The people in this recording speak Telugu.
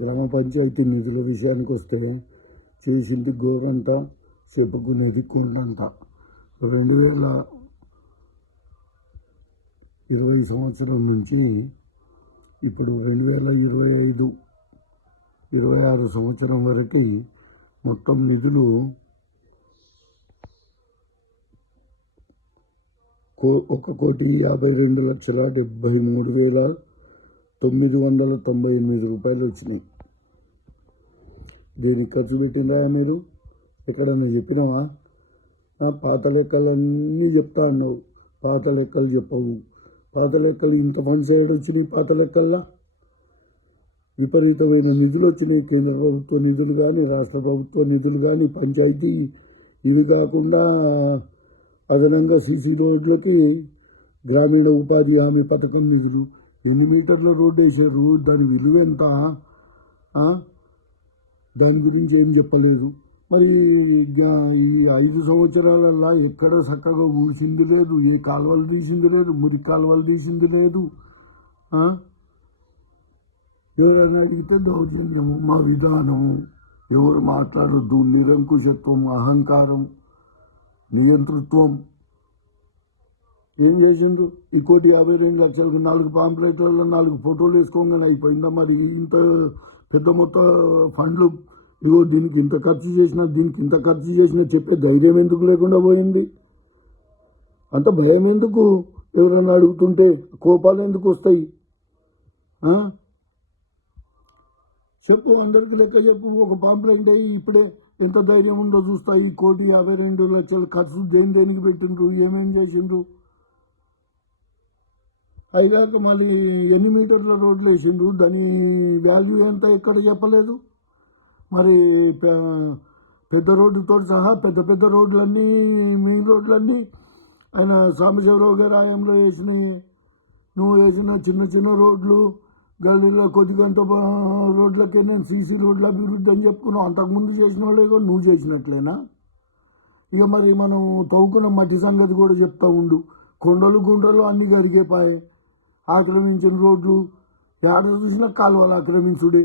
గ్రామ పంచాయతీ నిధుల విషయానికి వస్తే చేసింది గోరంతా చెప్పుకునేది కొండంతా. 2020 సంవత్సరం నుంచి ఇప్పుడు 2025-26 సంవత్సరం వరకు మొత్తం నిధులు 1,52,73,998 రూపాయలు వచ్చినాయి. దీనికి ఖర్చు పెట్టినరా మీరు? ఎక్కడన్నా చెప్పినావా? పాత లెక్కలన్నీ చెప్తా అన్నావు, పాత లెక్కలు చెప్పవు. పాత లెక్కలు ఇంత ఫండ్స్ వచ్చినాయి. పాత లెక్కల్లో విపరీతమైన నిధులు వచ్చినాయి. కేంద్ర ప్రభుత్వ నిధులు కానీ, రాష్ట్ర ప్రభుత్వ నిధులు కానీ, పంచాయతీ ఇవి కాకుండా అదనంగా సీసీ రోడ్లకి గ్రామీణ ఉపాధి హామీ పథకం నిధులు. ఎన్ని మీటర్ల రోడ్డు వేసారు? దాని విలువ ఎంత? దాని గురించి ఏం చెప్పలేదు. మరి ఈ 5 సంవత్సరాలల్లా ఎక్కడ చక్కగా ఊడ్చింది లేదు, ఏ కాలువలు తీసింది లేదు, మురికి కాలువలు తీసింది లేదు. ఎవరైనా అడిగితే దౌర్జన్యము, మా విధానము, ఎవరు మాట్లాడొద్దు, నిరంకుశత్వం, అహంకారం, నియంతృత్వం. ఏం చేసిండ్రు? ఈ 1,52,00,000కు 4 పాంప్లెట్లలో 4 ఫోటోలు వేసుకోగానే అయిపోయిందా? మరి ఇంత పెద్ద మొత్తం ఫండ్లు ఇగో దీనికి ఇంత ఖర్చు చేసినా, దీనికి ఇంత ఖర్చు చేసినా చెప్పే ధైర్యం ఎందుకు లేకుండా పోయింది? అంత భయం ఎందుకు? ఎవరన్నా అడుగుతుంటే కోపాలు ఎందుకు వస్తాయి? చెప్పు, అందరికి లెక్క చెప్పు. ఒక పాంప్లెట్ ఇప్పుడే ఎంత ధైర్యం ఉందో చూస్తా. ఈ 1,52,00,000 ఖర్చు దేనికి పెట్టిండ్రు, ఏమేం చేసిండ్రు? అయిగాక మళ్ళీ ఎన్ని మీటర్ల రోడ్లు వేసిండ్రు, దాని వాల్యూ ఎంత ఎక్కడ చెప్పలేదు. మరి పెద్ద రోడ్డుతో సహా పెద్ద రోడ్లన్నీ, మెయిన్ రోడ్లన్నీ ఆయన సాంబశివరావు గారి ఆయంలో వేసినాయి. నువ్వు వేసిన చిన్న రోడ్లు, గల్లీలో కొద్దిగంట రోడ్లకే నేను సీసీ రోడ్ల అభివృద్ధి అని చెప్పుకున్నావు. అంతకుముందు చేసిన వాళ్ళే కూడా నువ్వు చేసినట్లేనా? ఇక మరి మనం తవ్వుకున్న మట్టి సంగతి కూడా చెప్తా ఉండు. కొండలు గుండ్రలు అన్నీ గరిగేపాయే. ఆక్రమించిన రోడ్లు ఏడ చూసినా కాలువలు ఆక్రమించుడే.